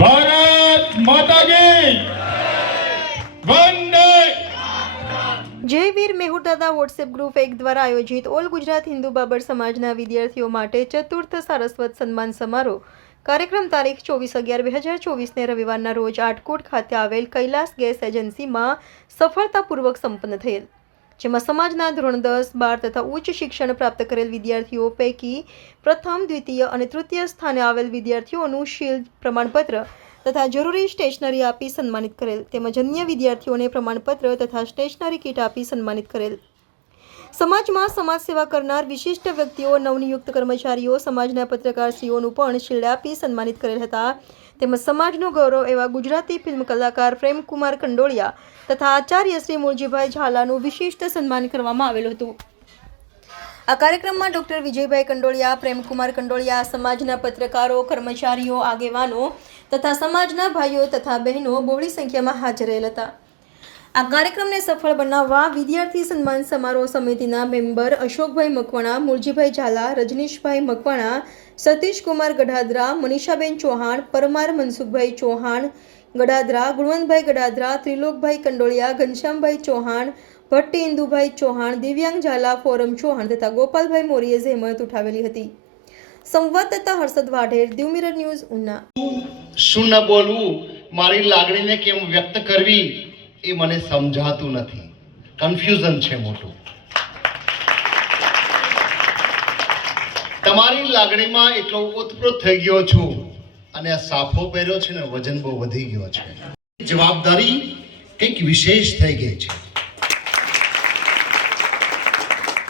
ભારત માતા કી વંદે। જય વીર મેહુર દાદા વોટ્સએપ ગ્રુપ 1 દ્વારા આયોજિત ઓલ ગુજરાત હિન્દુ બાબર સમાજના વિદ્યાર્થીઓ માટે ચતુર્થ સારસ્વત સન્માન સમારોહ કાર્યક્રમ તારીખ 24/11/2024 રવિવારના રોજ આટકોટ ખાતે આવેલ કૈલાસ ગેસ એજન્સીમાં સફળતાપૂર્વક સંપન્ન થયેલ, જેમાં સમાજના ધોરણ 10, 12 તથા ઉચ્ચ શિક્ષણ પ્રાપ્ત કરેલ વિદ્યાર્થીઓ પૈકી પ્રથમ, દ્વિતીય અને તૃતીય સ્થાને આવેલ વિદ્યાર્થીઓનું શિલ્ડ, પ્રમાણપત્ર તથા જરૂરી સ્ટેશનરી આપી સન્માનિત કરેલ, તેમજ અન્ય વિદ્યાર્થીઓને પ્રમાણપત્ર તથા સ્ટેશનરી કીટ આપી સન્માનિત કરેલ। સમાજમાં સમાજ સેવા કરનાર વિશિષ્ટ વ્યક્તિઓ, નવનિયુક્ત કર્મચારીઓ, સમાજના પત્રકારશ્રીઓનું પણ શિલ્ડ આપી સન્માનિત કરેલ હતા। તેમજ સમાજનું ગૌરવ એવા ગુજરાતી ફિલ્મ કલાકાર પ્રેમકુમાર કંડોળિયા તથા આચાર્ય શ્રી મૂળજીભાઈ ઝાલાનું વિશિષ્ટ સન્માન કરવામાં આવેલું હતું। આ કાર્યક્રમમાં ડોક્ટર વિજયભાઈ કંડોળિયા, પ્રેમકુમાર કંડોળિયા, સમાજના પત્રકારો, કર્મચારીઓ, આગેવાનો તથા સમાજના ભાઈઓ તથા બહેનો બહોળી સંખ્યામાં હાજર રહેલ હતા। આ કાર્યક્રમને સફળ બનાવવા વિદ્યાર્થી સન્માન સમારોહ સમિતિના મેમ્બર અશોકભાઈ મકવાણા, મૂળજીભાઈ ઝાલા, રજનીશભાઈ મકવાણા, સતીશકુમાર ગઢાદરા, મનીષાબેન ચૌહાણ, પરમાર મનસુખભાઈ ચૌહાણ ગઢાદરા, ગુણવંતભાઈ ગઢાદરા, ત્રિલોકભાઈ કંડોળિયા, ઘનશ્યામભાઈ ચૌહાણ, ભટ્ટી ઇન્દુભાઈ ચૌહાણ, દિવ્યાંગ ઝાલા, ફોરમ ચૌહાણ તથા ગોપાલભાઈ મોરીએ જહેમત ઉઠાવેલી હતી। સંવાદદાતા હર્ષદ વાઢેર, દીવ મિરર ન્યૂઝ, ઉના। શું ન બોલવું, મારી લાગણીને કેમ વ્યક્ત કરવી એ મને સમજાતું નથી, કન્ફ્યુઝન છે મોટું। તમારી લાગણીમાં એટલો ઓતપ્રોત થઈ ગયો છું અને આ સાફો પહેર્યો છે ને વજન બહુ વધી ગયો છે, જવાબદારી કંઈક વિશેષ થઈ ગઈ છે।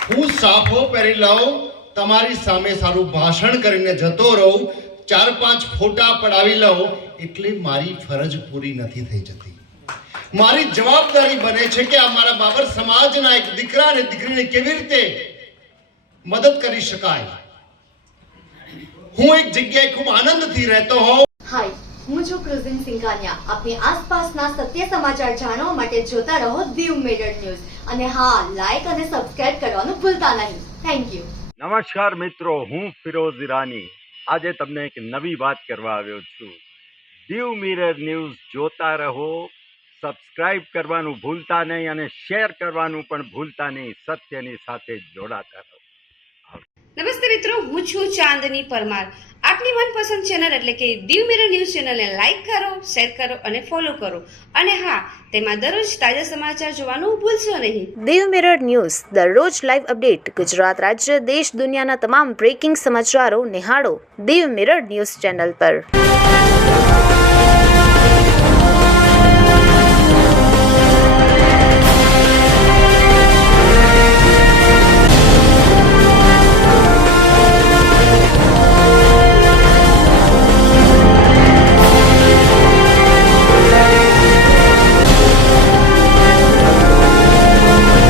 હું સાફો પહેરી લઉં, તમારી સામે સારું ભાષણ કરીને જતો રહું, 4-5 ફોટા પડાવી લઉં એટલે મારી ફરજ પૂરી નથી થઈ જતી। મારી જવાબદારી બને છે કે અમારા બાબર સમાજના એક દીકરા અને દીકરીને કેવી રીતે મદદ કરી શકાય। હું એક જગ્યાએ ખૂબ આનંદથી રહેતો હોઉં। હાય, હું છું ક્રુઝિન સિંઘાનિયા। આપની આસપાસના સત્ય સમાચાર જાણવા માટે જોતા રહો દીવ મિરર ન્યૂઝ, અને હા, લાઈક અને સબસ્ક્રાઇબ કરવાનું ભૂલતા નહીં। Thank you. નમસ્કાર મિત્રો, હું ફિરોઝ ઈરાની આજે તમને એક નવી વાત કરવા આવ્યો છું। દીવ મિરર ન્યૂઝ જોતા રહો, સબસ્ક્રાઇબ કરવાનું ભૂલતા નહીં અને શેર કરવાનું પણ ભૂલતા નહીં। સત્યની સાથે જોડાતા રહો। નમસ્તે મિત્રો, હું છું ચાંદની પરમાર। આપની મનપસંદ ચેનલ એટલે કે દીવ મિરર ન્યૂઝ ચેનલને લાઈક કરો, શેર કરો અને ફોલો કરો, અને હા, તેમાં દરરોજ તાજા સમાચાર જોવાનું ભૂલશો નહીં। દીવ મિરર ન્યૂઝ દરરોજ લાઈવ અપડેટ, ગુજરાત રાજ્ય, દેશ, દુનિયાના તમામ બ્રેકિંગ સમાચારો નિહાળો દીવ મિરર ન્યૂઝ ચેનલ પર।